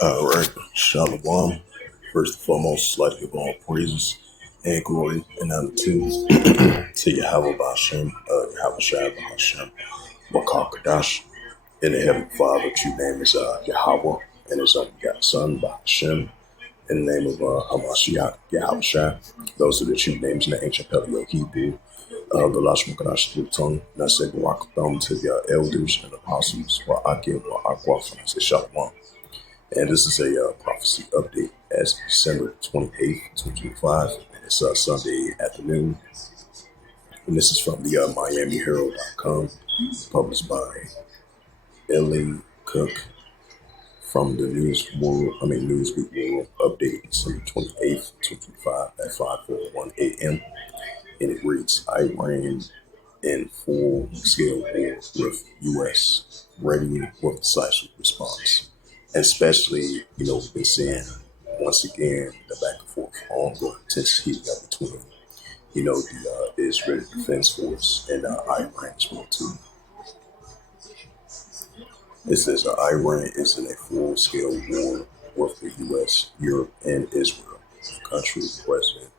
All right, Shalom. First and foremost, like give all praises and glory and honor to Yahweh Bashem, Yahweh Shai Hashem, Wakakadash, in the Heavenly Father, true name is Yahweh, and his unbegotten Son, Bahashem, in the name of Hamashiach, Yahweh Shai. Those are the true names in the ancient Paleo Hebrew. The Lashon Kadash Luton, and I say Barakatham to your elders and apostles, Wa'akim, Wa'akwaf, and I say Shalom. And this is a prophecy update as December 28th, 2025. And it's Sunday afternoon. And this is from the MiamiHerald.com, published by Ellie Cook from the Newsweek World Update, December 28th, 2025 at 5:41 a.m. And it reads, Iran in full-scale war with U.S. ready with decisive response. Especially, we've been seeing once again the back and forth ongoing tension heating up between, the Israeli Defense Force and Iran as well too. It says Iran is in a full-scale war with the U.S., Europe, and Israel. The country president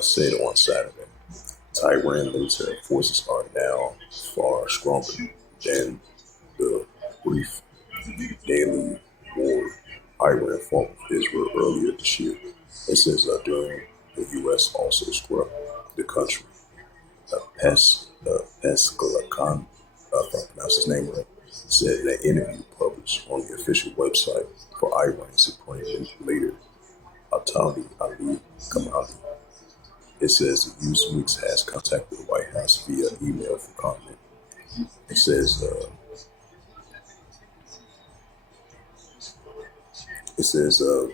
said on Saturday. Tehran military forces are now far stronger than the brief daily war Iran fought with Israel earlier this year. It says during the U.S. also struck the country. Peskalakan, if I pronounce his name right, said in an interview published on the official website for Iran Supreme Leader Atali Ali Kamali. It says Newsweek has contacted the White House via email for comment. It says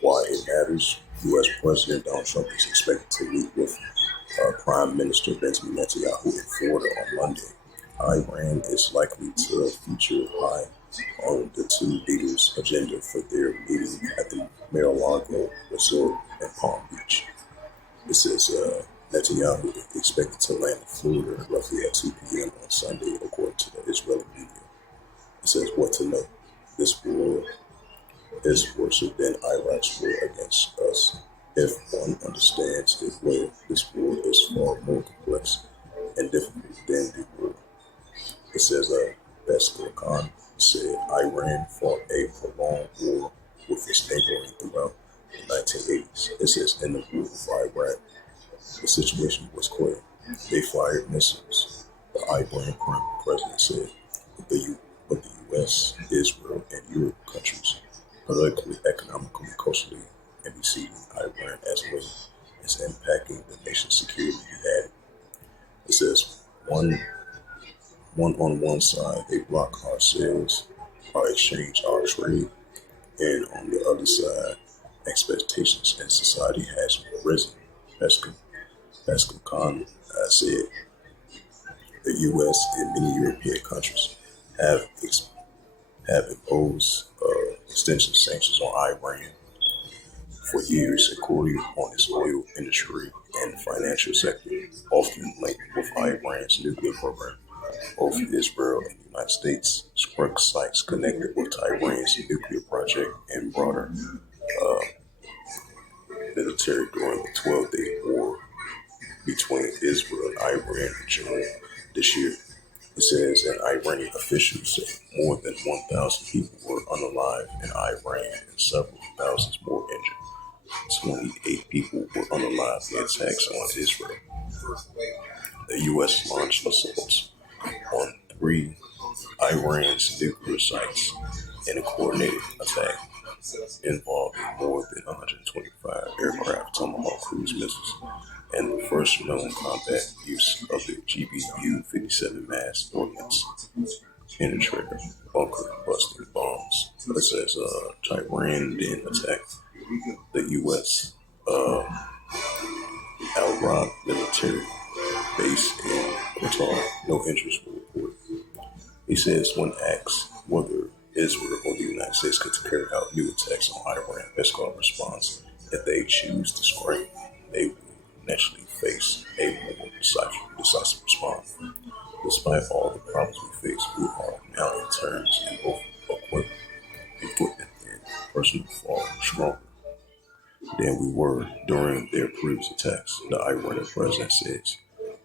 why it matters. U.S. President Donald Trump is expected to meet with Prime Minister Benjamin Netanyahu in Florida on Monday. Iran is likely to feature high on the two leaders' agenda for their meeting at the Mar-a-Lago Resort in Palm Beach. It says Netanyahu is expected to land in Florida roughly at 2 p.m. on Sunday, according to the Israeli media. It says what to know. This war is worse than Iraq's war against us. If one understands it well, this war is far more complex and difficult than the war. It says Beskar Khan said Iran fought a prolonged war with its neighboring throughout the 1980s. It says in the war of Iraq, the situation was clear. They fired missiles. The Iran prime president said, but the U.S., Israel, and Europe countries politically, economically, culturally, and receiving Iran as well as impacting the nation's security. He added. It says one on one side they block our sales, our exchange, our trade, and on the other side, expectations in society has risen. Pascal Khan said the U.S. and many European countries have imposed extensive sanctions on Iran for years, including on its oil industry and financial sector, often linked with Iran's nuclear program. Both Israel and the United States struck sites connected with Iran's nuclear project and broader military during the 12-day war between Israel and Iran in June this year. It says that Iranian officials say more than 1,000 people were unalive in Iran and several thousands more injured. 28 people were unalive in attacks on Israel. The U.S. launched assaults on 3 Iran's nuclear sites in a coordinated attack involving more than 125 aircraft Tomahawk cruise missiles and the first known combat use of the GBU-57 mass ordnance penetrator bunker busting bombs. It says Tehran then attacked the U.S. Al-Rab military base in Qatar. No injuries were reported. He says when asked whether Israel or the United States could carry out new attacks on Iran, Peskov responds, if they choose to strike, they will naturally face a more decisive response. Despite all the problems we face, we are now in terms in both equipment and personal far stronger than we were during their previous attacks. The Iranian president says,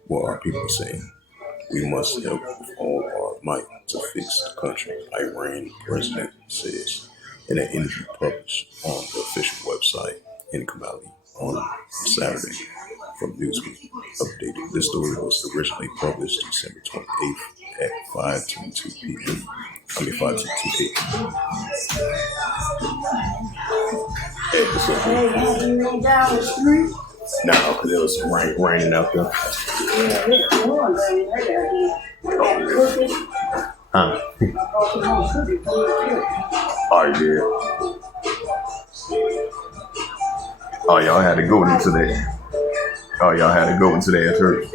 what are people saying? We must help with all our might to fix the country, Iran president says in an interview published on the official website in Kamali on Saturday from Newsweek. Updated. This story was originally published December 28th at 5:22 p.m. 5:22 a.m. Hey, what's up, man? Hey, you went down the street? No, because it was raining out there. Yeah, it's pouring rain right out here. Huh? Oh, yeah. Oh, y'all had to go into that. Oh, y'all had to go into that church.